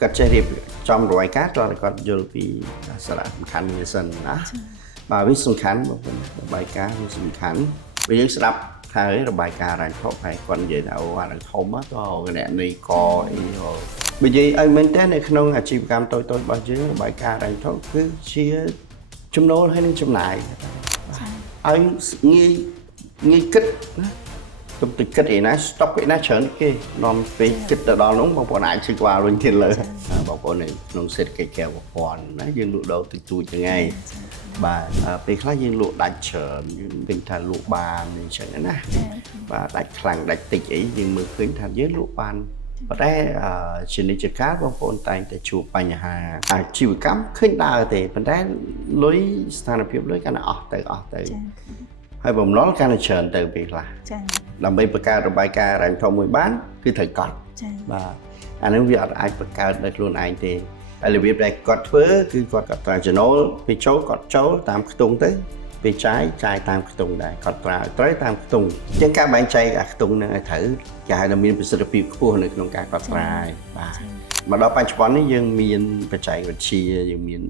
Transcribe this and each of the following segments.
គាត់ចេះរៀបចំរបាយការណ៍ត្រូវតែគាត់យល់ពីសារៈសំខាន់វាសិនណាបាទវាសំខាន់បងប្អូនរបាយការណ៍វាសំខាន់បើយើងស្ដាប់ហើយរបាយការណ៍រ៉ាញ់ថប់ហើយគាត់និយាយថាអូអានឹងធំទៅគណនេយ្យកអីបើនិយាយឲ្យមែនតើនៅក្នុងអាជីវកម្មតូចៗរបស់យើងរបាយការណ៍រ៉ាញ់ថប់គឺជាចំណូលហើយនឹងចំណាយឲ្យងាយគិតណាទុកទឹកគិតឯណាស្តុកឯណាច្រើនគេនាំពេលគិតទៅដល់នោះបងប្អូនអាចជឿក្បាលវិញទៀតលើបងប្អូននៅក្នុងសេដ្ឋកិច្ចកែវប្រព័ន្ធណាយើងលក់ដូរតិចតួចហ្នឹងឯងបាទពេលខ្លះយើងលក់ដាច់ច្រើនយើងឃើញថាលក់បានអញ្ចឹងណាបាទដាច់ខ្លាំងដាច់តិចអីយើងមើលឃើញថាយើងលក់បានប៉ុន្តែជានិច្ចកាលបងប្អូនតែងតែជួបបញ្ហាអាជីវកម្មឃើញដើរទេប៉ុន្តែលុយស្ថានភាពលុយកាន់តែអស់ទៅហើយបំណុលកាន់តែច្រើនទៅពេលខ្លះដើម្បីបង្កើតរបាយការណ៍រ៉ាញ់ថតមួយបានគឺត្រូវកត់បាទអានេះវាអត់អាចបង្កើតដោយខ្លួនឯងទេហើយរបៀបដែលគាត់ធ្វើគឺគាត់ត្រាចំណូលពេលចូលគាត់ចូលតាមខ្ទង់ទៅពេលចាយតាមខ្ទង់ដែរគាត់ត្រូវតាមខ្ទង់អញ្ចឹងការបែងចែកអាខ្ទង់ហ្នឹងឲ្យត្រូវគេហៅថាមានប្រសិទ្ធភាពខ្ពស់នៅក្នុងការកត់ត្រាបាទមកដល់បច្ចុប្បន្ននេះយើងមានបច្ចេកវិទ្យាយើងមាន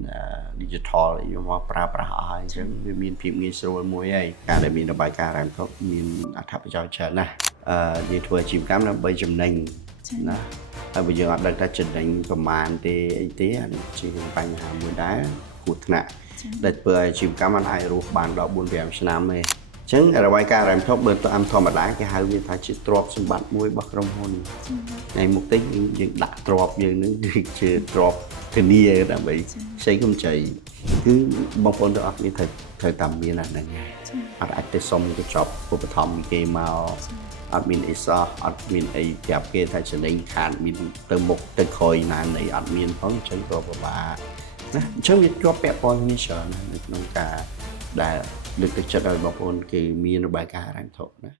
digital យើងមកប្រើប្រាស់អស់ហើយអញ្ចឹងវាមានភាពងាយស្រួលមួយហើយការដែលមានរបាយការណ៍រ៉ាំថប់មានអត្ថប្រយោជន៍ច្រើនណាស់យើងធ្វើអាជីវកម្មដើម្បីចំណេញណាហើយបើយើងអត់ដឹងថាចំណេញប្រមាណទេអីទេអានេះជាបញ្ហាមួយដែរគ្រោះថ្នាក់ដែលធ្វើឲ្យអាជីវកម្មមិនអាចរស់បានដល់ 4-5 ឆ្នាំទេអញ្ចឹងរបាយការណ៍រ៉ាំថប់បើតាមធម្មតាគេហៅវាថាជាទ្រព្យសម្បត្តិមួយរបស់ក្រុមហ៊ុនថ្ងៃមុខតិចយើងដាក់ទ្រព្យយើងនឹងគឺជាទ្រព្យធានាដើម្បីផ្សេងកម្ចីគឺបងប្អូនទាំងអស់គ្នាត្រូវតាមមានអាហ្នឹងអត់អាចទៅសុំទៅចប់ឧបត្ថម្ភគេមកអត់មានអីសោះអត់មានអីប្រាប់គេថាចំណេញខាតមានទៅមុខទៅក្រោយណានៃអត់មានផងអញ្ចឹងក៏ពិបាកណាអញ្ចឹងវាជាប់ពាក់ព័ន្ធគ្នាច្រើននៅក្នុងការដែលលើកទឹកចិត្តឲ្យបងប្អូនគេមានរបាយការណ៍រ៉ាញ់ថប់ណា